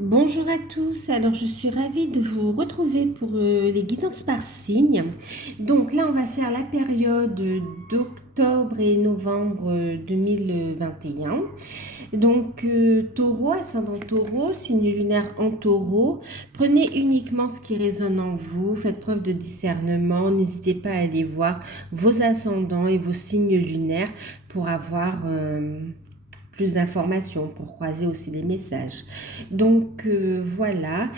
Bonjour à tous, alors je suis ravie de vous retrouver pour les guidances par signe. Donc là on va faire la période d'octobre et novembre 2021. Donc taureau, ascendant taureau, signe lunaire en taureau. Prenez uniquement ce qui résonne en vous, faites preuve de discernement, n'hésitez pas à aller voir vos ascendants et vos signes lunaires pour avoir plus d'informations, pour croiser aussi les messages. Donc voilà.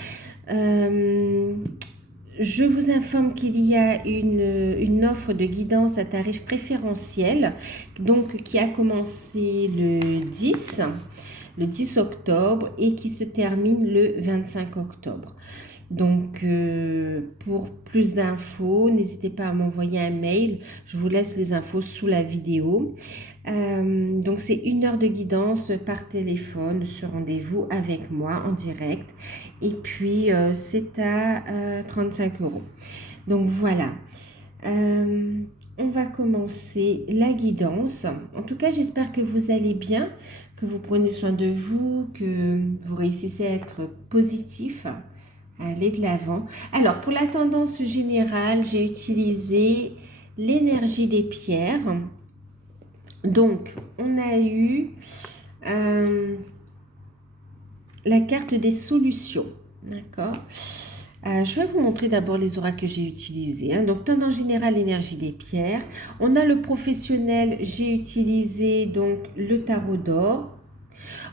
Euh, je vous informe qu'il y a une offre de guidance à tarif préférentiel, donc qui a commencé le 10 octobre et qui se termine le 25 octobre. Donc, pour plus d'infos, n'hésitez pas à m'envoyer un mail. Je vous laisse les infos sous la vidéo. Donc, c'est 1 heure de guidance par téléphone sur rendez-vous avec moi en direct. Et puis, c'est à 35 €. Donc, voilà. On va commencer la guidance. En tout cas, j'espère que vous allez bien, que vous prenez soin de vous, que vous réussissez à être positif, à aller de l'avant. Alors, pour la tendance générale, j'ai utilisé l'énergie des pierres. Donc, on a eu la carte des solutions. D'accord. Je vais vous montrer d'abord les oracles que j'ai utilisés. Donc, tendance générale, énergie des pierres. On a le professionnel, j'ai utilisé donc le tarot d'or.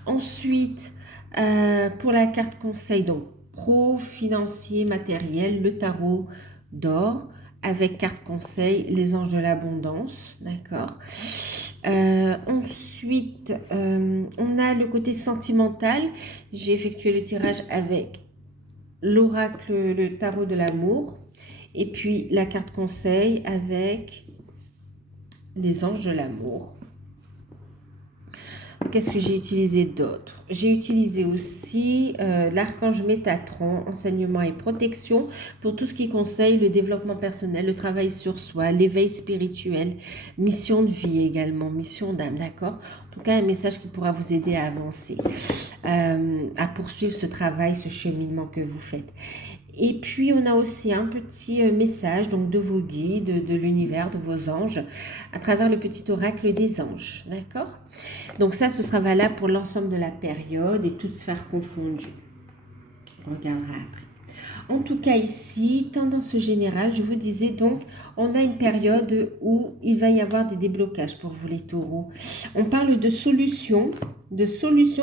Ensuite, pour la carte conseil, donc pro, financier, matériel, le tarot d'or avec carte conseil, les anges de l'abondance, d'accord. Ensuite, on a le côté sentimental. J'ai effectué le tirage avec l'oracle, le tarot de l'amour, et puis la carte conseil avec les anges de l'amour. Qu'est-ce que j'ai utilisé d'autre? J'ai utilisé aussi l'archange Métatron, enseignement et protection, pour tout ce qui conseille le développement personnel, le travail sur soi, l'éveil spirituel, mission de vie également, mission d'âme, d'accord? En tout cas, un message qui pourra vous aider à avancer, à poursuivre ce travail, ce cheminement que vous faites. Et puis, on a aussi un petit message donc, de vos guides, de l'univers, de vos anges, à travers le petit oracle des anges, d'accord? Donc ça, ce sera valable pour l'ensemble de la période et toutes sphères confondues. On regardera après. En tout cas ici, tendance générale, je vous disais donc, on a une période où il va y avoir des déblocages pour vous les taureaux. On parle de solutions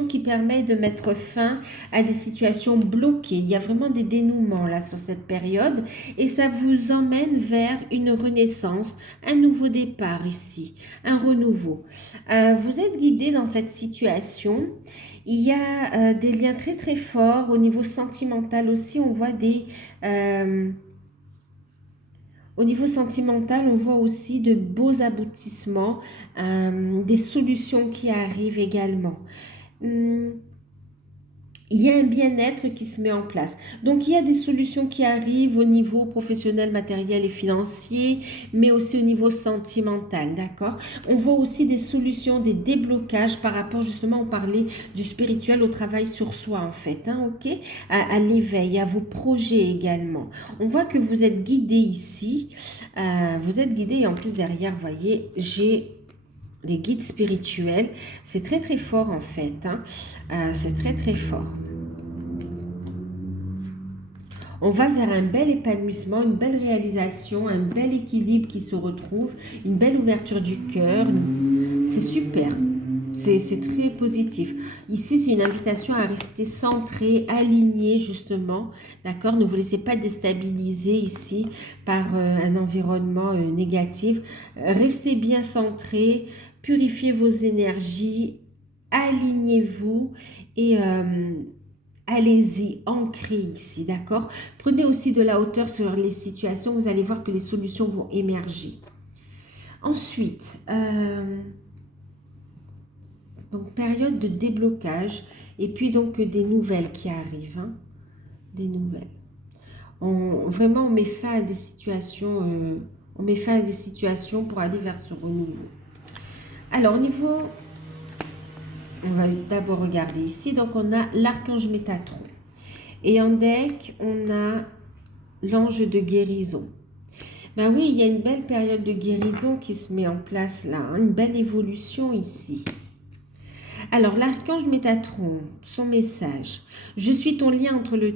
qui permettent de mettre fin à des situations bloquées. Il y a vraiment des dénouements là sur cette période et ça vous emmène vers une renaissance, un nouveau départ ici, un renouveau. Vous êtes guidé dans cette situation. Il y a des liens très très forts au niveau sentimental aussi. On voit au niveau sentimental, on voit aussi de beaux aboutissements, des solutions qui arrivent également. Il y a un bien-être qui se met en place. Donc, il y a des solutions qui arrivent au niveau professionnel, matériel et financier, mais aussi au niveau sentimental, d'accord? On voit aussi des solutions, des déblocages par rapport, justement, on parlait du spirituel au travail sur soi, en fait, ok? À l'éveil, à vos projets également. On voit que vous êtes guidé ici, vous êtes guidé et en plus derrière, vous voyez, j'ai les guides spirituels, c'est très très fort en fait, c'est très très fort. On va vers un bel épanouissement, une belle réalisation, un bel équilibre qui se retrouve, une belle ouverture du cœur, c'est super. C'est très positif. Ici, c'est une invitation à rester centré, aligné justement. D'accord? Ne vous laissez pas déstabiliser ici par un environnement négatif. Restez bien centré, purifiez vos énergies, alignez-vous et allez-y, ancrez ici. D'accord? Prenez aussi de la hauteur sur les situations. Vous allez voir que les solutions vont émerger. Ensuite, donc période de déblocage et puis donc des nouvelles qui arrivent, des nouvelles. Vraiment on met fin à des situations, pour aller vers ce renouveau. Alors au niveau, on va d'abord regarder ici, donc on a l'archange Métatron. Et en deck, on a l'ange de guérison. Ben oui, il y a une belle période de guérison qui se met en place là, hein, une belle évolution ici. Alors, l'archange Métatron, son message. Je suis ton lien entre le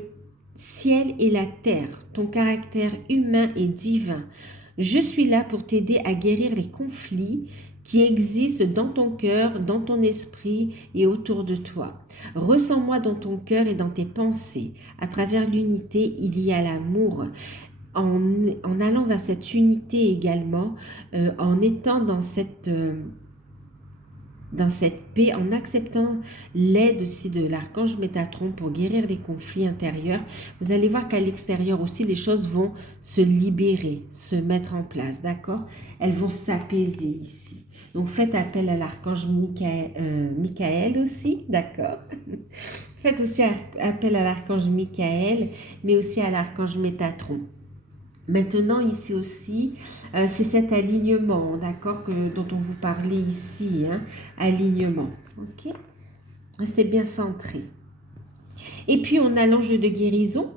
ciel et la terre. Ton caractère humain et divin. Je suis là pour t'aider à guérir les conflits qui existent dans ton cœur, dans ton esprit et autour de toi. Ressens-moi dans ton cœur et dans tes pensées. À travers l'unité, il y a l'amour. En allant vers cette unité également, en étant dans cette paix, en acceptant l'aide aussi de l'archange Métatron pour guérir les conflits intérieurs, vous allez voir qu'à l'extérieur aussi, les choses vont se libérer, se mettre en place, d'accord? Elles vont s'apaiser ici. Donc, faites appel à l'archange Michael aussi, d'accord? Faites aussi appel à l'archange Michael, mais aussi à l'archange Métatron. Maintenant, ici aussi, c'est cet alignement, d'accord, dont on vous parlait ici, hein, alignement, ok? Restez bien centré. Et puis, on a l'ange de guérison.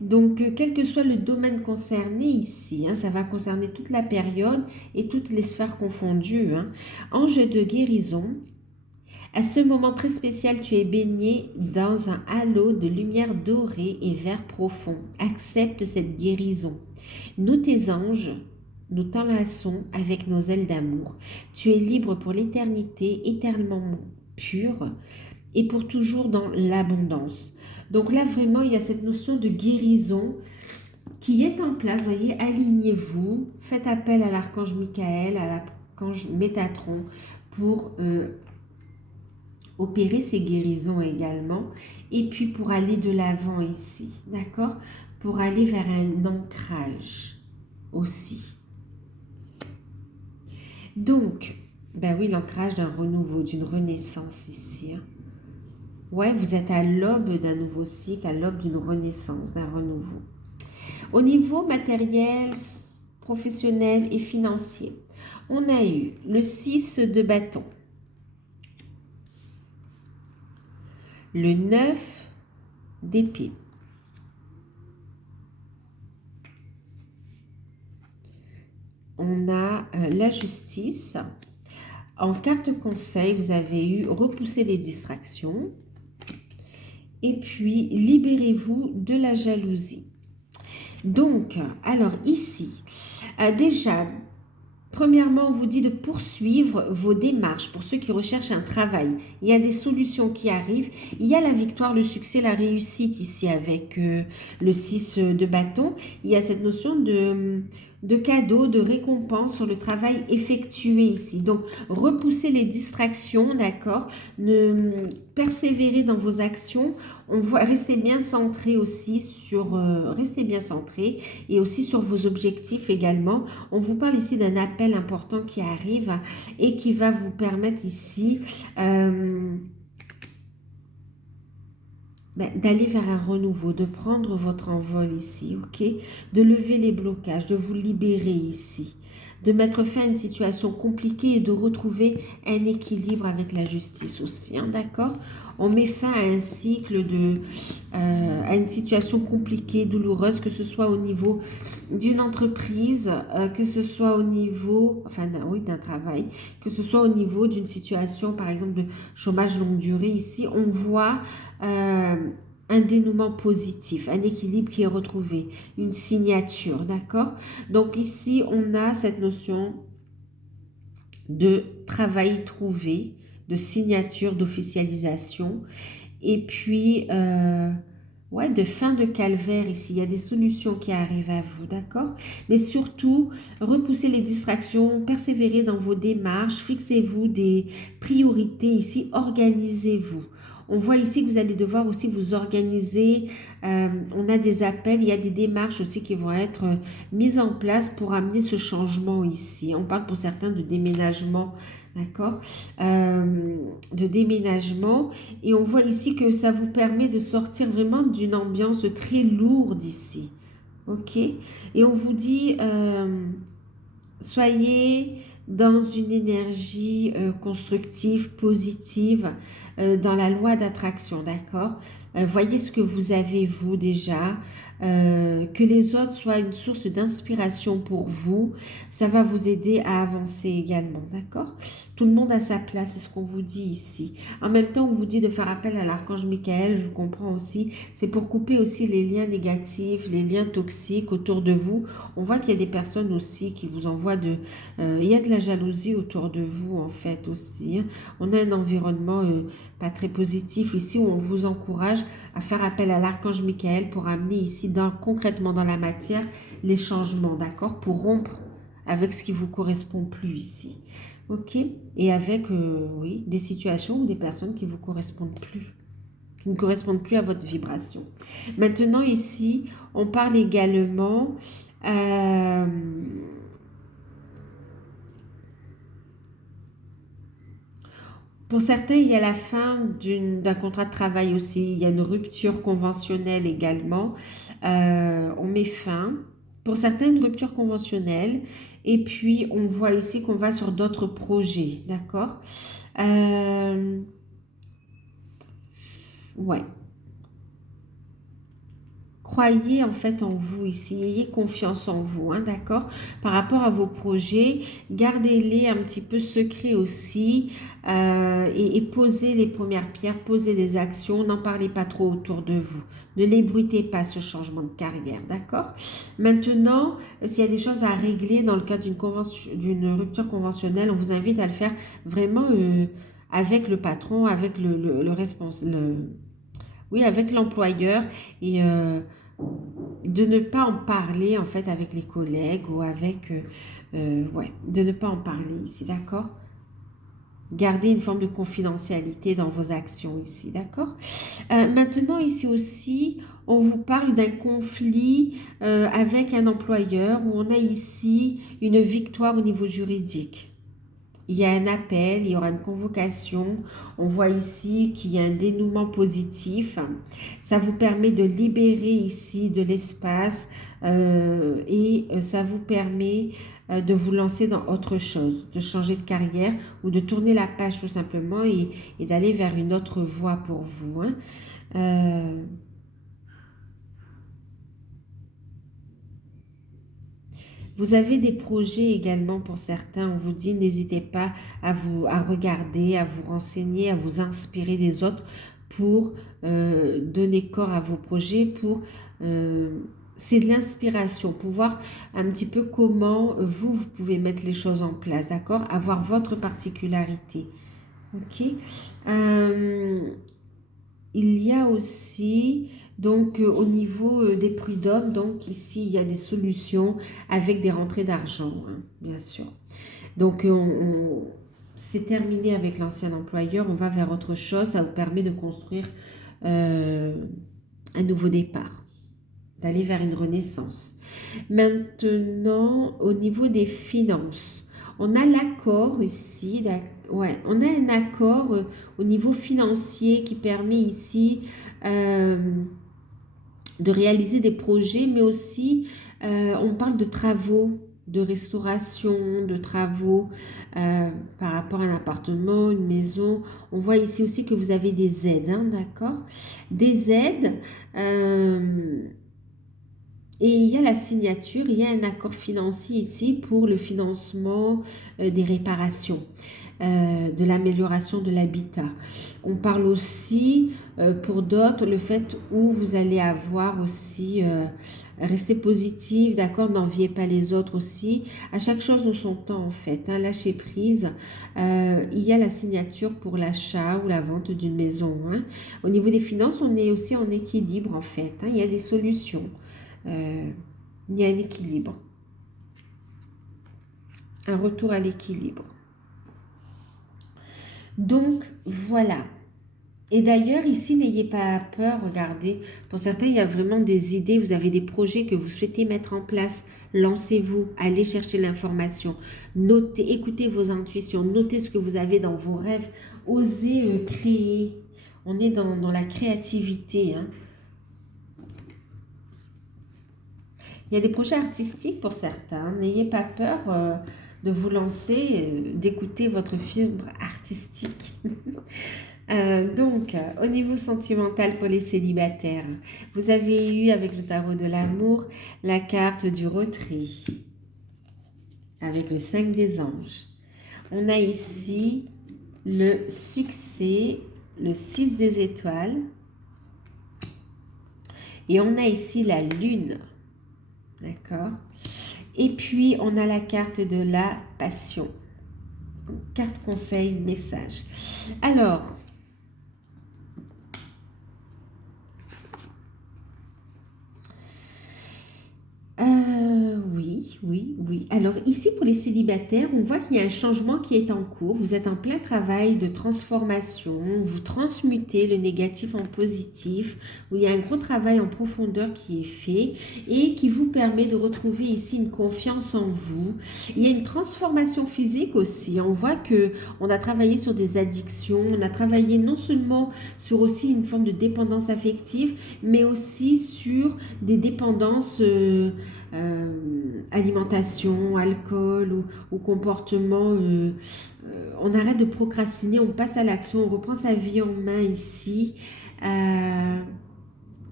Donc, quel que soit le domaine concerné ici, hein, ça va concerner toute la période et toutes les sphères confondues, hein. Ange de guérison. À ce moment très spécial, tu es baigné dans un halo de lumière dorée et vert profond. Accepte cette guérison. Nous, tes anges, nous t'enlaçons avec nos ailes d'amour. Tu es libre pour l'éternité, éternellement pure et pour toujours dans l'abondance. Donc là, vraiment, il y a cette notion de guérison qui est en place. Voyez, alignez-vous, faites appel à l'archange Michael, à l'archange Métatron pour opérer ces guérisons également. Et puis pour aller de l'avant ici, d'accord? Pour aller vers un ancrage aussi. Donc, ben oui, l'ancrage d'un renouveau, d'une renaissance ici. Hein. Ouais, vous êtes à l'aube d'un nouveau cycle, à l'aube d'une renaissance, d'un renouveau. Au niveau matériel, professionnel et financier, on a eu le 6 de bâton, le 9 d'épée, on a la justice. En carte conseil, vous avez eu repousser les distractions et puis libérez-vous de la jalousie. Donc, alors ici, déjà, premièrement, on vous dit de poursuivre vos démarches pour ceux qui recherchent un travail. Il y a des solutions qui arrivent. Il y a la victoire, le succès, la réussite ici avec le 6 de bâton. Il y a cette notion de cadeau, de récompense sur le travail effectué ici. Donc, repoussez les distractions, d'accord? Persévérez dans vos actions. On voit, restez bien centré aussi sur, restez bien centré et aussi sur vos objectifs également. On vous parle ici d'un appel important qui arrive et qui va vous permettre ici d'aller vers un renouveau, de prendre votre envol ici, ok? De lever les blocages, de vous libérer ici, de mettre fin à une situation compliquée et de retrouver un équilibre avec la justice aussi, hein, d'accord? On met fin à un cycle à une situation compliquée, douloureuse, que ce soit au niveau d'une entreprise, que ce soit au niveau, enfin oui, d'un travail, que ce soit au niveau d'une situation, par exemple, de chômage longue durée. Ici, on voit un dénouement positif, un équilibre qui est retrouvé, une signature, d'accord? Donc ici, on a cette notion de travail trouvé, de signature, d'officialisation, et puis, ouais, de fin de calvaire ici. Il y a des solutions qui arrivent à vous, d'accord? Mais surtout, repoussez les distractions, persévérez dans vos démarches, fixez-vous des priorités ici, organisez-vous. On voit ici que vous allez devoir aussi vous organiser. On a des appels, il y a des démarches aussi qui vont être mises en place pour amener ce changement ici. On parle pour certains de déménagement, d'accord, de déménagement. Et on voit ici que ça vous permet de sortir vraiment d'une ambiance très lourde ici. Ok? Et on vous dit, soyez dans une énergie constructive, positive, dans la loi d'attraction, d'accord? Voyez ce que vous avez vous déjà. Que les autres soient une source d'inspiration pour vous. Ça va vous aider à avancer également, d'accord? Tout le monde a sa place, c'est ce qu'on vous dit ici. En même temps, on vous dit de faire appel à l'archange Michael, je vous comprends aussi. C'est pour couper aussi les liens négatifs, les liens toxiques autour de vous. On voit qu'il y a des personnes aussi qui vous envoient il y a de la jalousie autour de vous, en fait, aussi, hein. On a un environnement pas très positif ici où on vous encourage à faire appel à l'archange Michael pour amener ici concrètement dans la matière les changements, d'accord? Pour rompre avec ce qui vous correspond plus ici. Ok? Et avec, oui, des situations ou des personnes qui vous correspondent plus, qui ne correspondent plus à votre vibration. Maintenant, ici, on parle également euh, pour certains, il y a la fin d'un contrat de travail aussi. Il y a une rupture conventionnelle également. On met fin. Pour certains, une rupture conventionnelle. Et puis, on voit ici qu'on va sur d'autres projets. D'accord? Ouais. Croyez en fait en vous ici, ayez confiance en vous, hein, d'accord? Par rapport à vos projets, gardez-les un petit peu secrets aussi et posez les premières pierres, posez les actions, n'en parlez pas trop autour de vous. Ne l'ébruitez pas ce changement de carrière, d'accord? Maintenant, s'il y a des choses à régler dans le cadre d'une rupture conventionnelle, on vous invite à le faire vraiment avec le patron, avec le responsable, oui, avec l'employeur et de ne pas en parler en fait avec les collègues ou avec, ouais, de ne pas en parler ici, d'accord? Gardez une forme de confidentialité dans vos actions ici, d'accord? Maintenant, ici aussi, on vous parle d'un conflit avec un employeur où on a ici une victoire au niveau juridique. Il y a un appel, il y aura une convocation. On voit ici qu'il y a un dénouement positif. Ça vous permet de libérer ici de l'espace et ça vous permet de vous lancer dans autre chose, de changer de carrière ou de tourner la page tout simplement et d'aller vers une autre voie pour vous, hein. Euh, Vous avez des projets également pour certains. On vous dit n'hésitez pas à regarder, à vous renseigner, à vous inspirer des autres pour donner corps à vos projets. C'est de l'inspiration pour voir un petit peu comment vous pouvez mettre les choses en place, d'accord? Avoir votre particularité. Ok. Euh, il y a aussi, donc, au niveau des prud'hommes, donc ici, il y a des solutions avec des rentrées d'argent, hein, bien sûr. Donc, c'est terminé avec l'ancien employeur, on va vers autre chose, ça vous permet de construire euh, un nouveau départ, d'aller vers une renaissance. Maintenant, au niveau des finances, on a l'accord ici, ouais, on a un accord au niveau financier qui permet ici euh, de réaliser des projets, mais aussi on parle de travaux, de restauration, de travaux par rapport à un appartement, une maison. On voit ici aussi que vous avez des aides, hein, d'accord? Des aides. Et il y a la signature, il y a un accord financier ici pour le financement des réparations, de l'amélioration de l'habitat. On parle aussi pour d'autres le fait où vous allez avoir aussi, rester positif, d'accord, n'enviez pas les autres aussi. À chaque chose en son temps en fait, hein, lâcher prise. Il y a la signature pour l'achat ou la vente d'une maison, hein. Au niveau des finances, on est aussi en équilibre en fait, hein, il y a des solutions. Euh, il y a un équilibre, un retour à l'équilibre. Donc, voilà. Et d'ailleurs, ici, n'ayez pas peur, regardez. Pour certains, il y a vraiment des idées, vous avez des projets que vous souhaitez mettre en place. Lancez-vous, allez chercher l'information. Notez, écoutez vos intuitions, notez ce que vous avez dans vos rêves. Osez créer. On est dans la créativité, hein. Il y a des projets artistiques pour certains. N'ayez pas peur de vous lancer, d'écouter votre fibre artistique. Au niveau sentimental pour les célibataires, vous avez eu avec le tarot de l'amour la carte du retrait avec le 5 des anges. On a ici le succès, le 6 des étoiles. Et on a ici la lune. D'accord? Et puis, on a la carte de la passion. Carte conseil, message. Alors, oui. Alors ici, pour les célibataires, on voit qu'il y a un changement qui est en cours. Vous êtes en plein travail de transformation. Vous transmutez le négatif en positif. Où il y a un gros travail en profondeur qui est fait et qui vous permet de retrouver ici une confiance en vous. Il y a une transformation physique aussi. On voit que on a travaillé sur des addictions. On a travaillé non seulement sur aussi une forme de dépendance affective, mais aussi sur des dépendances alimentation, alcool ou comportement. On arrête de procrastiner, on passe à l'action, on reprend sa vie en main ici. Euh,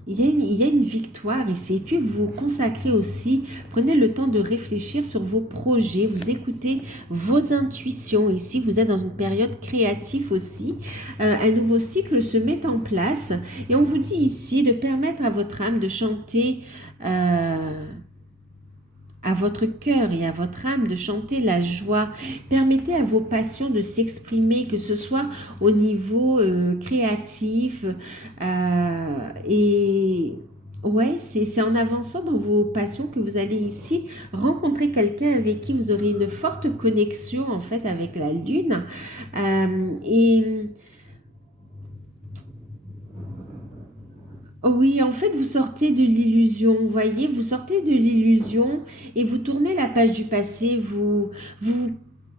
il y a une victoire ici. Et puis vous vous consacrez aussi, prenez le temps de réfléchir sur vos projets, vous écoutez vos intuitions ici. Vous êtes dans une période créative aussi. Un nouveau cycle se met en place et on vous dit ici de permettre à votre âme de chanter à votre cœur et à votre âme de chanter la joie. Permettez à vos passions de s'exprimer, que ce soit au niveau créatif. Et ouais, c'est en avançant dans vos passions que vous allez ici rencontrer quelqu'un avec qui vous aurez une forte connexion en fait avec la lune. Et oui, en fait, vous sortez de l'illusion, vous voyez, vous sortez de l'illusion et vous tournez la page du passé, vous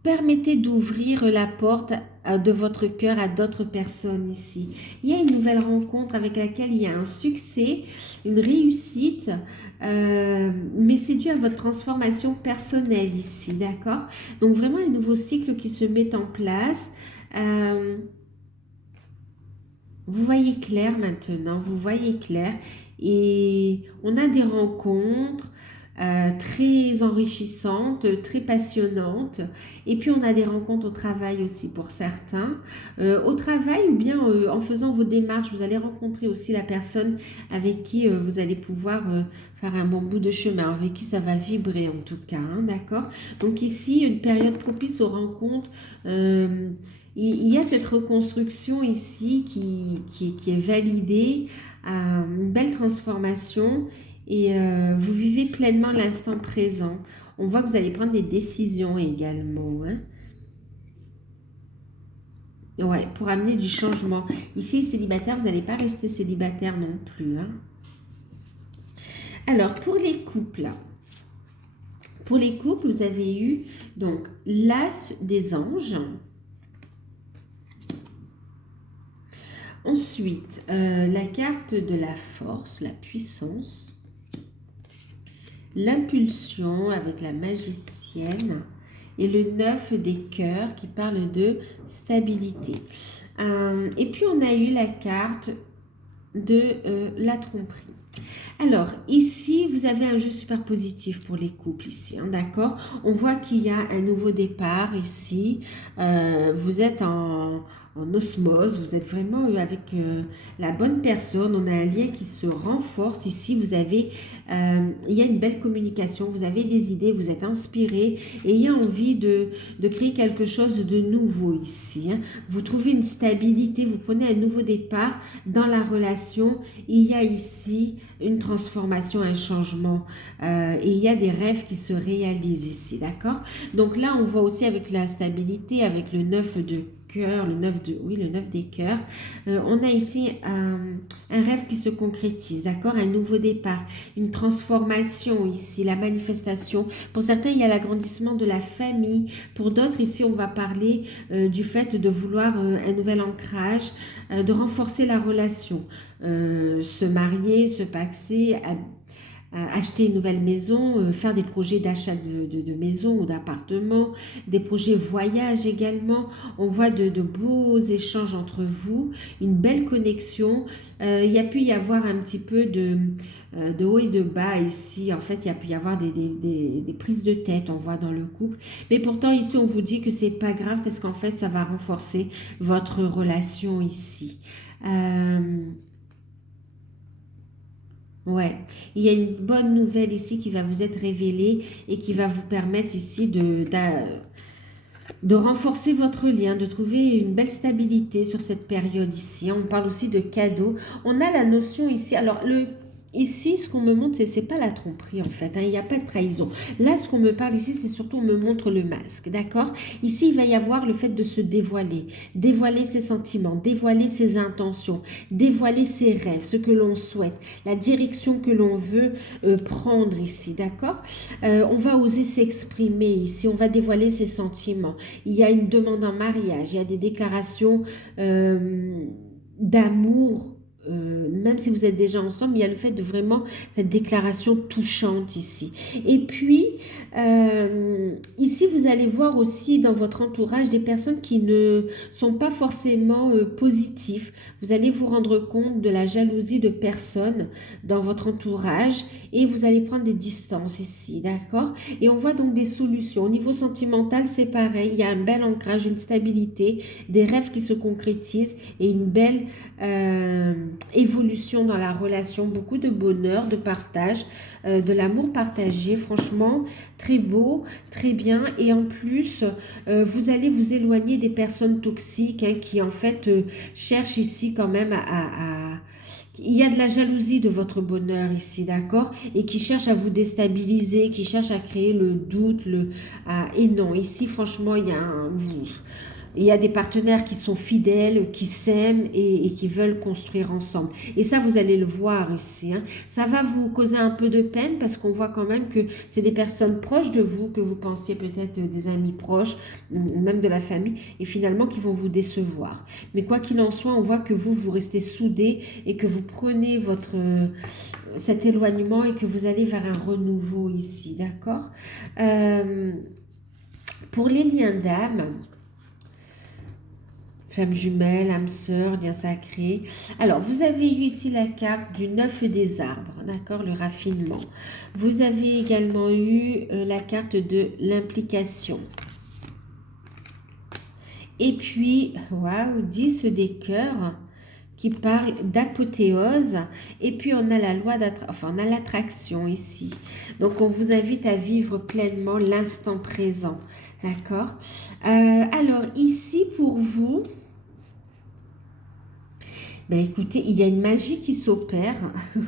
permettez d'ouvrir la porte de votre cœur à d'autres personnes ici. Il y a une nouvelle rencontre avec laquelle il y a un succès, une réussite, mais c'est dû à votre transformation personnelle ici, d'accord? Donc vraiment un nouveau cycle qui se met en place. Euh, Vous voyez clair maintenant, vous voyez clair. Et on a des rencontres très enrichissantes, très passionnantes. Et puis on a des rencontres au travail aussi pour certains. Au travail ou bien en faisant vos démarches, vous allez rencontrer aussi la personne avec qui vous allez pouvoir faire un bon bout de chemin, avec qui ça va vibrer en tout cas, hein, d'accord? Donc ici, une période propice aux rencontres. Il y a cette reconstruction ici qui est validée, une belle transformation et vous vivez pleinement l'instant présent. On voit que vous allez prendre des décisions également, hein. Ouais, pour amener du changement. Ici, célibataire, vous n'allez pas rester célibataire non plus, hein. Alors, pour les couples, vous avez eu donc l'as des anges. Ensuite, la carte de la force, la puissance, l'impulsion avec la magicienne et le 9 des cœurs qui parle de stabilité. Et puis on a eu la carte de la tromperie. Alors, ici, vous avez un jeu super positif pour les couples ici, hein, d'accord? On voit qu'il y a un nouveau départ ici. Vous êtes en osmose, vous êtes vraiment avec la bonne personne. On a un lien qui se renforce ici. Il y a une belle communication, vous avez des idées, vous êtes inspiré et il y a envie de créer quelque chose de nouveau ici, hein. Vous trouvez une stabilité, vous prenez un nouveau départ dans la relation. Il y a ici une transformation, un changement et il y a des rêves qui se réalisent ici, d'accord? Donc là, on voit aussi avec la stabilité, avec le 9 de cœur, le 9 des cœurs, on a ici un rêve qui se concrétise, d'accord? Un nouveau départ, une transformation ici, la manifestation. Pour certains, il y a l'agrandissement de la famille. Pour d'autres, ici, on va parler du fait de vouloir un nouvel ancrage, de renforcer la relation, se marier, se paxer, acheter une nouvelle maison, faire des projets d'achat de maison ou d'appartement, des projets voyage également. On voit de beaux échanges entre vous, une belle connexion. Il y a pu y avoir un petit peu de haut et de bas ici. En fait, il y a pu y avoir des prises de tête, on voit dans le couple. Mais pourtant, ici, on vous dit que c'est pas grave parce qu'en fait, ça va renforcer votre relation ici. Euh, Ouais, il y a une bonne nouvelle ici qui va vous être révélée et qui va vous permettre ici de renforcer votre lien, de trouver une belle stabilité sur cette période ici. On parle aussi de cadeaux. On a la notion ici, alors ici, ce qu'on me montre, c'est pas la tromperie en fait, hein, il n'y a pas de trahison. Là, ce qu'on me parle ici, c'est surtout, on me montre le masque, d'accord? Ici, il va y avoir le fait de se dévoiler, dévoiler ses sentiments, dévoiler ses intentions, dévoiler ses rêves, ce que l'on souhaite, la direction que l'on veut prendre ici, d'accord? On va oser s'exprimer ici, on va dévoiler ses sentiments. Il y a une demande en mariage, il y a des déclarations d'amour, même si vous êtes déjà ensemble, il y a le fait de vraiment cette déclaration touchante ici. Et puis, ici, vous allez voir aussi dans votre entourage des personnes qui ne sont pas forcément positives. Vous allez vous rendre compte de la jalousie de personnes dans votre entourage et vous allez prendre des distances ici, d'accord? Et on voit donc des solutions. Au niveau sentimental, c'est pareil. Il y a un bel ancrage, une stabilité, des rêves qui se concrétisent et une belle évolution dans la relation. Beaucoup de bonheur, de partage, de l'amour partagé. Franchement, très beau, très bien. Et en plus, vous allez vous éloigner des personnes toxiques hein, qui en fait cherchent ici quand même il y a de la jalousie de votre bonheur ici, d'accord? Et qui cherche à vous déstabiliser, qui cherche à créer le doute, et non, ici, franchement, il y a des partenaires qui sont fidèles, qui s'aiment et qui veulent construire ensemble. Et ça, vous allez le voir ici, hein. Ça va vous causer un peu de peine parce qu'on voit quand même que c'est des personnes proches de vous, que vous pensiez peut-être des amis proches, ou même de la famille, et finalement qui vont vous décevoir. Mais quoi qu'il en soit, on voit que vous restez soudés et que vous prenez cet éloignement et que vous allez vers un renouveau ici, d'accord? Euh, pour les liens d'âme, flamme jumelle, âme sœur, lien sacré. Alors, vous avez eu ici la carte du 9 des arbres, d'accord, le raffinement. Vous avez également eu la carte de l'implication. Et puis, waouh, 10 des cœurs qui parle d'apothéose. Et puis, on a la loi on a l'attraction ici. Donc, on vous invite à vivre pleinement l'instant présent, d'accord? Alors, ici, pour vous, ben écoutez, il y a une magie qui s'opère.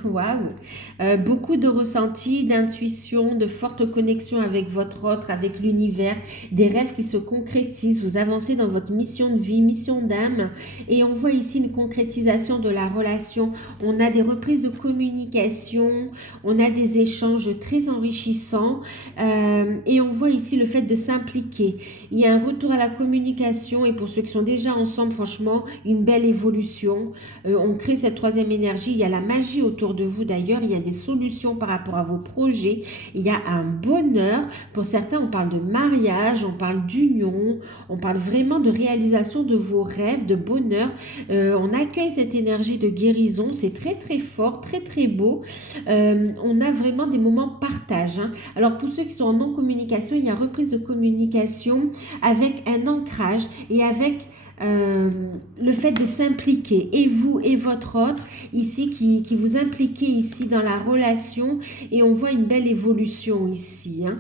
Waouh! Beaucoup de ressentis, d'intuition, de fortes connexions avec votre autre, avec l'univers, des rêves qui se concrétisent. Vous avancez dans votre mission de vie, mission d'âme. Et on voit ici une concrétisation de la relation. On a des reprises de communication, on a des échanges très enrichissants. Et on voit ici le fait de s'impliquer. Il y a un retour à la communication. Et pour ceux qui sont déjà ensemble, franchement, une belle évolution. On crée cette troisième énergie, il y a la magie autour de vous d'ailleurs, il y a des solutions par rapport à vos projets, il y a un bonheur, pour certains on parle de mariage, on parle d'union, on parle vraiment de réalisation de vos rêves, de bonheur, on accueille cette énergie de guérison, c'est très très fort, très très beau, on a vraiment des moments partage, hein. Alors pour ceux qui sont en non-communication, il y a reprise de communication avec un ancrage et avec le fait de s'impliquer, et vous et votre autre ici qui vous impliquez ici dans la relation, et on voit une belle évolution ici, hein.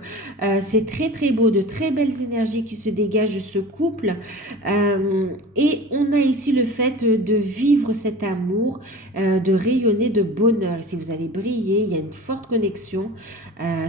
C'est très très beau, de très belles énergies qui se dégagent de ce couple, et on a ici le fait de vivre cet amour, de rayonner de bonheur. Ici vous allez briller, il y a une forte connexion,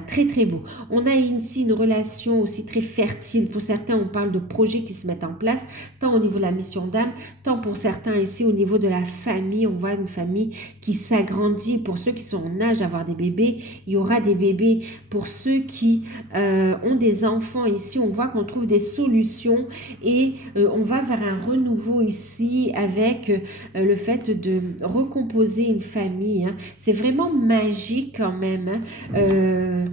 très très beau. On a ici une relation aussi très fertile, pour certains on parle de projets qui se mettent en place tant au niveau niveau de la mission d'âme, tant pour certains ici au niveau de la famille, on voit une famille qui s'agrandit. Pour ceux qui sont en âge d'avoir des bébés, il y aura des bébés. Pour ceux qui ont des enfants ici, on voit qu'on trouve des solutions et on va vers un renouveau ici avec le fait de recomposer une famille. Hein. C'est vraiment magique quand même. Hein.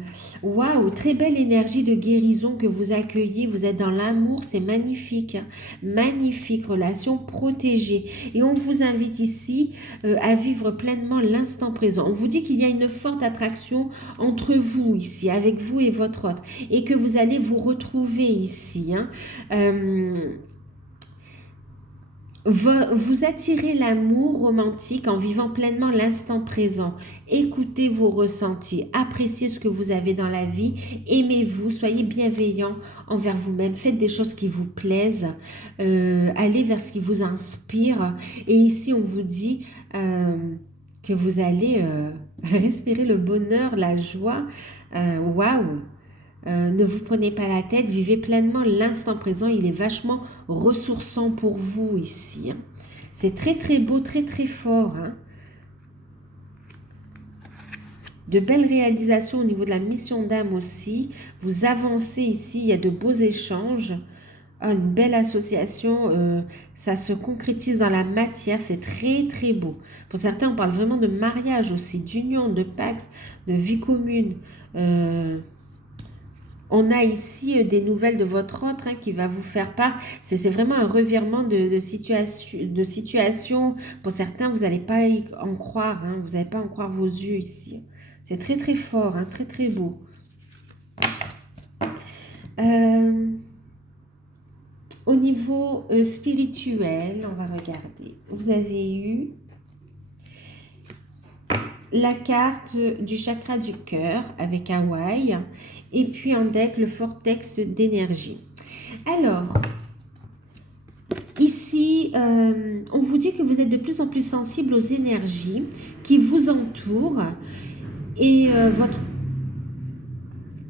Waouh, très belle énergie de guérison que vous accueillez. Vous êtes dans l'amour, c'est magnifique. Hein. Magnifique relation protégée. Et on vous invite ici à vivre pleinement l'instant présent. On vous dit qu'il y a une forte attraction entre vous ici, avec vous et votre autre, et que vous allez vous retrouver ici. Hein. Vous attirez l'amour romantique en vivant pleinement l'instant présent. Écoutez vos ressentis, appréciez ce que vous avez dans la vie, aimez-vous, soyez bienveillant envers vous-même, faites des choses qui vous plaisent, allez vers ce qui vous inspire. Et ici, on vous dit que vous allez respirer le bonheur, la joie. Waouh! Ne vous prenez pas la tête, vivez pleinement l'instant présent, il est vachement ressourçant pour vous ici. Hein. C'est très très beau, très très fort. Hein. De belles réalisations au niveau de la mission d'âme aussi. Vous avancez ici, il y a de beaux échanges. Une belle association, ça se concrétise dans la matière, c'est très très beau. Pour certains, on parle vraiment de mariage aussi, d'union, de pacte, de vie commune. On a ici des nouvelles de votre autre hein, qui va vous faire part. C'est vraiment un revirement de situation. Pour certains, vous n'allez pas en croire. Hein, vous n'allez pas en croire vos yeux ici. C'est très très fort, hein, très très beau. Au niveau spirituel, on va regarder. Vous avez eu la carte du chakra du cœur avec Hawaï et puis en deck le vortex d'énergie. Alors, ici, on vous dit que vous êtes de plus en plus sensible aux énergies qui vous entourent et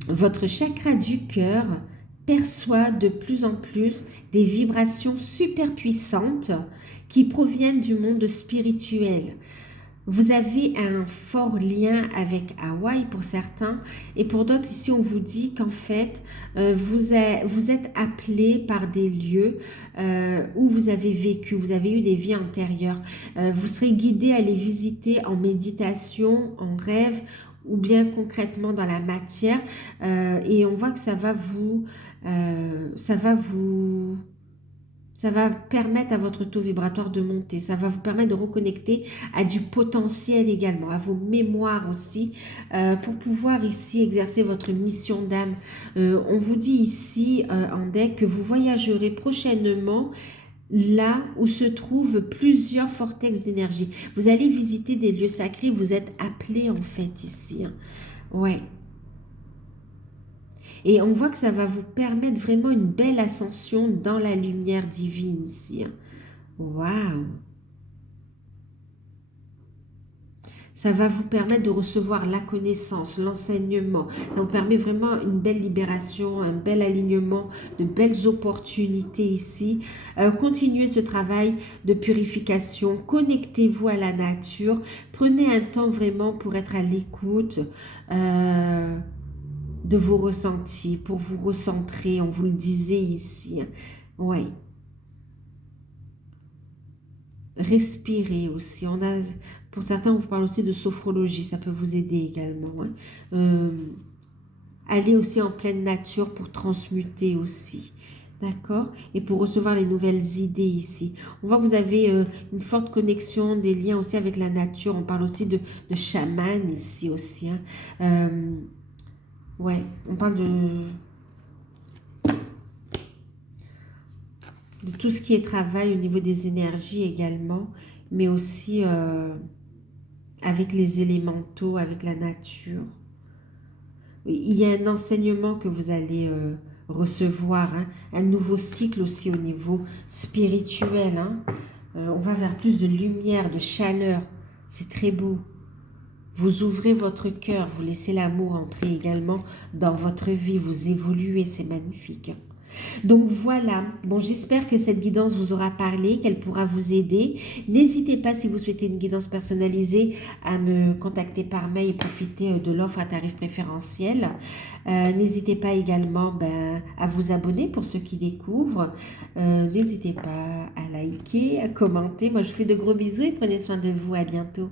votre chakra du cœur perçoit de plus en plus des vibrations super puissantes qui proviennent du monde spirituel. Vous avez un fort lien avec Hawaï pour certains et pour d'autres ici on vous dit qu'en fait vous êtes appelé par des lieux où vous avez vécu, vous avez eu des vies antérieures. Vous serez guidé à les visiter en méditation, en rêve ou bien concrètement dans la matière et on voit que ça va permettre à votre taux vibratoire de monter. Ça va vous permettre de reconnecter à du potentiel également, à vos mémoires aussi, pour pouvoir ici exercer votre mission d'âme. On vous dit ici en deck que vous voyagerez prochainement là où se trouvent plusieurs vortex d'énergie. Vous allez visiter des lieux sacrés, vous êtes appelés en fait ici. Hein. Ouais. Et on voit que ça va vous permettre vraiment une belle ascension dans la lumière divine ici. Waouh! Ça va vous permettre de recevoir la connaissance, l'enseignement. Ça vous permet vraiment une belle libération, un bel alignement, de belles opportunités ici. Continuez ce travail de purification. Connectez-vous à la nature. Prenez un temps vraiment pour être à l'écoute. De vos ressentis, pour vous recentrer, on vous le disait ici. Oui. Respirez aussi. Pour certains, on vous parle aussi de sophrologie, ça peut vous aider également. Hein. Allez aussi en pleine nature pour transmuter aussi. D'accord? Et pour recevoir les nouvelles idées ici. On voit que vous avez une forte connexion, des liens aussi avec la nature. On parle aussi de chaman ici aussi. Hein. Ouais, on parle de tout ce qui est travail au niveau des énergies également, mais aussi avec les élémentaux, avec la nature. Il y a un enseignement que vous allez recevoir, hein, un nouveau cycle aussi au niveau spirituel. Hein. On va vers plus de lumière, de chaleur. C'est très beau. Vous ouvrez votre cœur, vous laissez l'amour entrer également dans votre vie, vous évoluez, c'est magnifique. Donc voilà, bon, j'espère que cette guidance vous aura parlé, qu'elle pourra vous aider. N'hésitez pas, si vous souhaitez une guidance personnalisée, à me contacter par mail et profiter de l'offre à tarif préférentiel. N'hésitez pas également à vous abonner pour ceux qui découvrent. N'hésitez pas à liker, à commenter. Moi, je vous fais de gros bisous et prenez soin de vous. À bientôt.